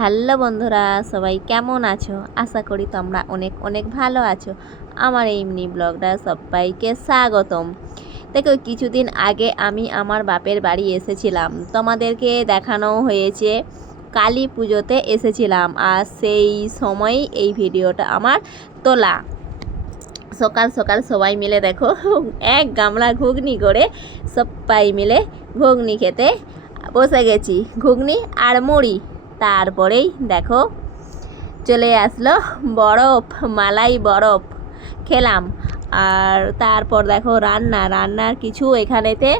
Hello বন্ধুরা, সবাই কেমন আছো? আশা করি তোমরা অনেক অনেক ভালো আছো। আমার এই মিনি ব্লগটা সবাইকে স্বাগতম। দেখো, কিছুদিন আগে আমি আমার বাপের বাড়ি এসেছিলাম। তোমাদেরকে দেখানো হয়েছে, কালী পুজোতে এসেছিলাম আর সেই সময়ই এই ভিডিওটা আমার তোলা। সকাল সকাল সবাই মিলে দেখো, এক গামলা ঘুগনি করে সবাই মিলে ঘুগনি খেতে বসে গেছি। ঘুগনি আর মুড়ি। তারপরেই দেখো চলে আসলো বরফ, মালাই বরফ। খেলাম। আর তারপর দেখো রান্না, রান্নার কিছু এখানেতে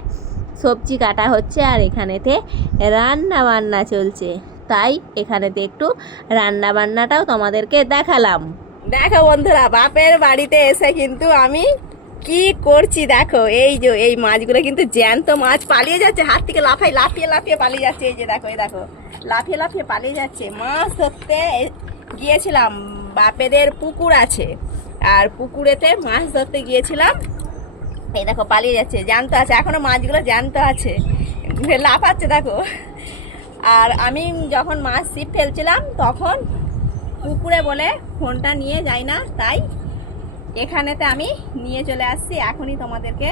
সবজি কাটা হচ্ছে আর এখানেতে রান্না বান্না চলছে। তাই এখানেতে একটু রান্না বান্নাটাও তোমাদেরকে দেখালাম। দেখো বন্ধুরা, বাপের বাড়িতে এসে কিন্তু আমি কি করছি দেখো? এই যে, এই মাছগুলো কিন্তু জ্যান্ত মাছ পালিয়ে যাচ্ছে, হাত থেকে লাফাই লাফিয়ে লাফিয়ে পালিয়ে যাচ্ছে। এই যে দেখো, এই দেখো। লাফিয়ে লাফিয়ে পালিয়ে যাচ্ছে। মাছ ধরতে গিয়েছিলাম। বাপেদের পুকুর আছে। আর পুকুরেতে মাছ ধরতে গিয়েছিলাম। এই দেখো পালিয়ে যাচ্ছে। জ্যান্ত আছে। এখনও মাছগুলো জ্যান্ত আছে। লাফাচ্ছে, দেখো। আর আমি যখন মাছ ছিপ ফেলছিলাম, তখন পুকুরে বলে ফোনটা নিয়ে যাই না। তাই এখানেতে আমি নিয়ে চলে আসছি। এখনই তোমাদেরকে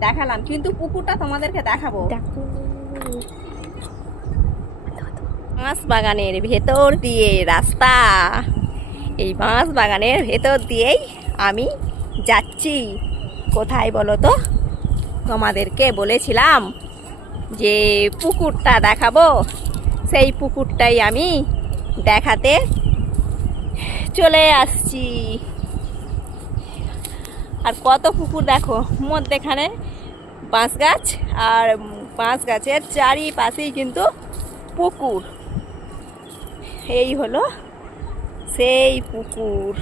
দেখালাম। কিন্তু পুকুরটা তোমাদেরকে দেখাবো। বাঁশ বাগানের ভেতর দিয়ে রাস্তা। এই বাঁশ বাগানের ভেতর দিয়েই আমি যাচ্ছি। কোথায় বলো তো? তোমাদেরকে বলেছিলাম যে পুকুরটা দেখাবো। সেই পুকুরটাই আমি দেখাতে চলে আসছি। আর কত পুকুর দেখো? মধ্যেখানে বাঁশ গাছ আর বাঁশ গাছের চারিপাশেই কিন্তু পুকুর। এই হলো সেই পুকুর।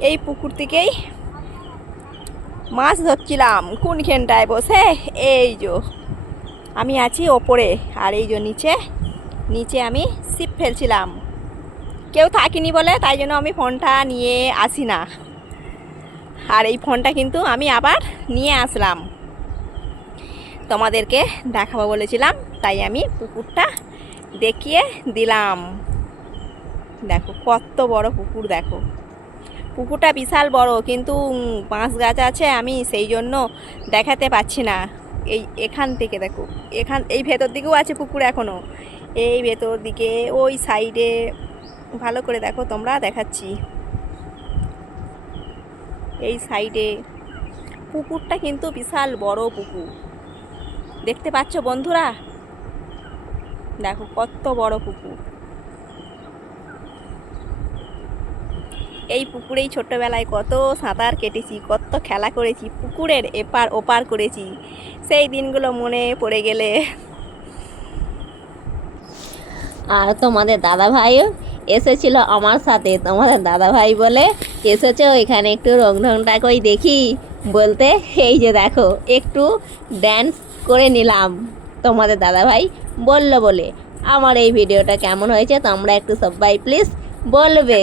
এই পুকুর থেকেই মাছ ধরছিলাম, কোনখানটায় বসে? এই যো, আমি আছি ওপরে, আর এই যে নিচে নিচে আমি ছিপ ফেলছিলাম। কেউ থাকিনি বলে, তাই জন্য আমি ফোনটা নিয়ে আসি না। আর এই ফোনটা কিন্তু আমি আবার নিয়ে আসলাম। তোমাদেরকে দেখাবো বলেছিলাম, তাই আমি পুকুরটা দেখিয়ে দিলাম। দেখো, কত বড় পুকুর, দেখো। পুকুরটা বিশাল বড়, কিন্তু বাঁশ গাছ আছে, আমি সেই জন্য দেখাতে পাচ্ছি না। এই এখান থেকে, দেখো, এখান, এই ভেতর দিকেও আছে পুকুর এখনও এই ভেতর দিকে, ওই সাইডে ভালো করে দেখো, তোমরা দেখাচ্ছি। এই সাইডে পুকুরটা কিন্তু বিশাল বড় পুকুর। দেখতে পাচ্ছ বন্ধুরা? দেখো কত বড় পুকুর। এই পুকুরেই ছোট্টবেলায় কত সাঁতার কেটেছি, কত খেলা করেছি, পুকুরের এপার ওপার করেছি। সেই দিনগুলো মনে পড়ে গেলে। আর তোমাদের দাদা ভাইও এসেছিল আমার সাথে তোমাদের দাদাভাই বলে। এসেছ, এখানে একটু রং ঢংটা কই দেখি বলতে। এই যে দেখো, একটু ড্যান্স করে নিলাম, তোমাদের দাদাভাই বলল বলে। আমার এই ভিডিওটা কেমন হয়েছে তোমরা একটু সবাই প্লিজ বলবে।